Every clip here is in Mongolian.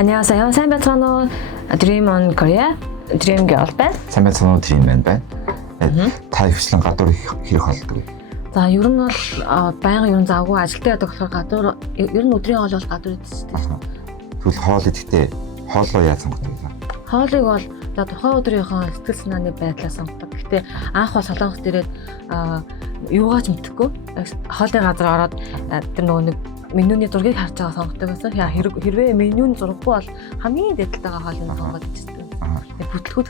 안녕하세요. сайн байцгаана уу? Dream on Korea, Dream Girl байна. Сайн байцгаана уу, Dream Man байна. Та хвчлэн гадуур хэрэг холддог. За ер нь бол байнга ер нь завгүй ажилтаа яадаг болохоор гадуур ер нь өдрийн хоол бол гадуур идэж шүү дээ. Тэгвэл хоол идэхдээ хоолоо яаж сонгодог вэ? Хоолыг бол за тухайн өдрийнхөө сэтгэл санааны байдлаас сонгодог. Гэхдээ анх бол солонгост ирээд юугаач мэдэхгүй хоолын газар ороод тэр нөгөө нэг менюний зургийг харж байгаа сонгодог байсан. Хэрвээ менюний зураггүй бол хамгийн дээдлтэйгээ хоолыг сонгоод идчихсэн. Бүтлгүүд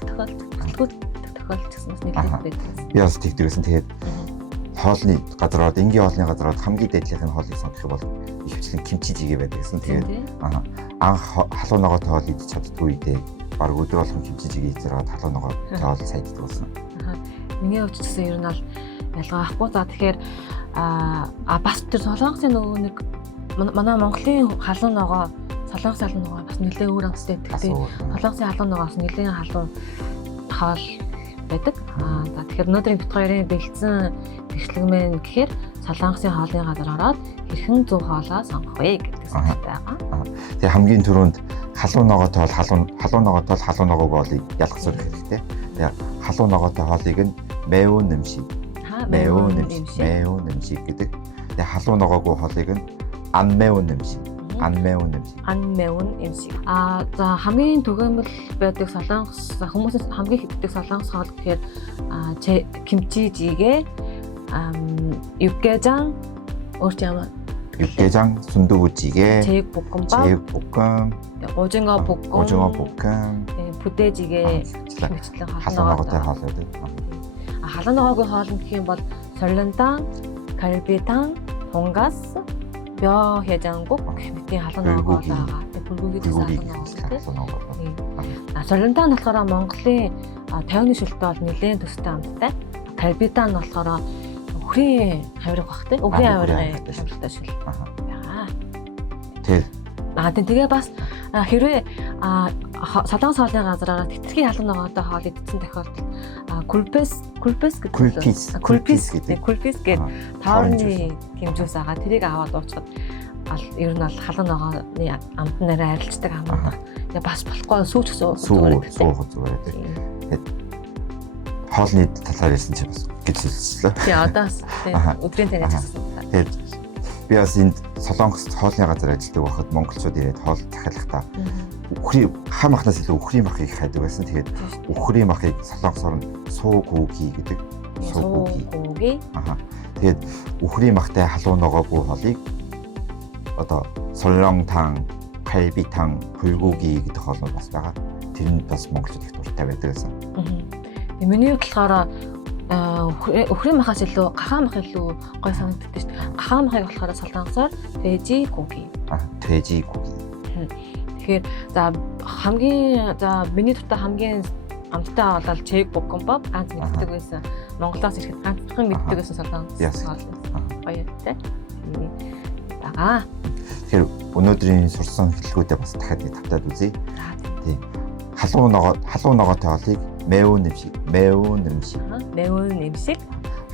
тохиолдож гэсэн бас нэлээд байдаг. Би бас тэгдэг байсан. Тэгээд хоолны газар ороод энгийн хоолны газар ороод хамгийн дээдлийнх нь хоолыг сонгох бол ихвчлэн кимчи жигээ байдаг гэсэн. Тэгээд анх халуун ногоотой хоол идэж чаддгүй үедээ баг өдөр болгон кимчи жигээ идээд халуун ногоотой хоол сайн иддэг болсон. Миний хувьд ч гэсэн ер нь бол ялгаа ахгүй. За тэгэхээр бас тэр солонгосын нөгөө нэг манай Монголын халуун ногоо, солонгосын халуун ногоо бас нэлээд өөр амттай байдаг. Солонгосын халуун ногоос нэлээд халуун хоол байдаг. За тэгэхээр өнөөдрийн бит хоёрын бэлдсэн бичлэгмэн гэхээр солонгосын хоолны газар ороод хэрхэн зөв хоолоо сонгох вэ гэдэг сонирхолтой байгаа. Тэгээ хамгийн түрүүнд халуун ногоотой халуун ногоог хоолыг ялгцуулах хэрэгтэй. Тэгээ халуун ногоотой хоолыг нь 매운 음식 гэдэг. Тэгээ халуун ногоогүй хоолыг нь 안 매운 음식. За хамгийн түгээмэл байдаг солонгос хүмүүсээс хамгийн их иддэг солонгос хоол гэхээр 김치 찌개, 육개장, 육개장, 순두부찌개, 제육볶음, 오징어 볶음, 부대찌개, халуун ногоотой хоол байдаг. халуун ногоогүй хоол гэх юм бол солонтан, 갈비탕, 돈가스, 뼈 해장국 гэх мэтийн халуун ногоо байгаа. Булгугийн халуун ногоо. Солонтан болохоор Монголын 50-ны шилтэй бол нэлээд төстэй амттай. 갈비탕 болохоор өхрийн хавирга бах тий. Өхрийн хавиргын хавиргатай шил. Тэгээ бас хэрвээ солонгос хоолны газараараа тэтэрхий халуун ногоотой хоол идсэн тохиолдолд 쿨피스 гэдэг тоорны хэмжээс байгаа. Тэрийг аваад уучгаад ер нь бол халуун ногооны амтнаараа арилждаг хамаадаг. Тэгээ бас болохгүй сүүч гэсэн зүгээр. Тэгээд хоолны талаар ярьсан чи бас гэж хэлсэн. Тий одоо бас өдрийн таниад хэлсэн. Тэгээд би бас энд солонгост хоолны газар ажилладаг байхад монголчууд ирээд хоол захиалахдаа хам махнаас илүү өхрийн махыг хайдаг байсан. Тэгээд өхрийн махыг солонгосоор нь суугууги гэдэг. Суугууги. Тэгээд өхрийн махтай халуун ногоогүй хоолыг одоо солонгтан, 갈비탕, 불고기 гэдэг хоолнууд бас байгаа. Тэр нь бас монголчууд их дуртай байдаг гэсэн. Миний бодлохоор өхрийн махаас илүү гахаа мах илүү гой санагддаг шүү дээ. Гахаа махыг болохоор солонгосоор 돼지고기. Тэгэхээр миний дуртай хамгийн амттай бол 제육볶음밥 ганц мэддэг байсан. Монголоос ирэхэд ганцхан мэддэг байсан солонгос хоол. Гоё тий. Тэгэхээр өнөөдрийн сурсан хэллэгүүдээ бас дахиад нэг тавтаад үзье. Тийм. халуун ногоотой хоолыг 매운 음식.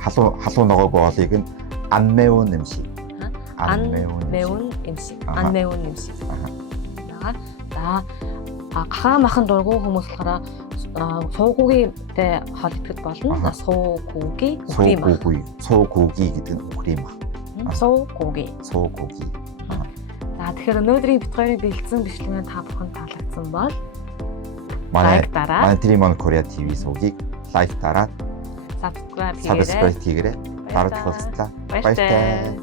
халуун ногоогүй хоолыг нь 안 매운 음식. За гахаа махан дургу хүмүүс болохоор суугуугитэй хоол идэхэд болно. Суугууги гэдэг нь өхрийн мах. суугууги. За тэгэхээр өнөөдрийн бит хоёрын бэлдсэн бичлэгээ та бүхэнд таалагдсан бол манай Dream on Korea TV сувгийг лайк дараад subscribe хийгээрэй. Дараа тохиолдлоо баяртай.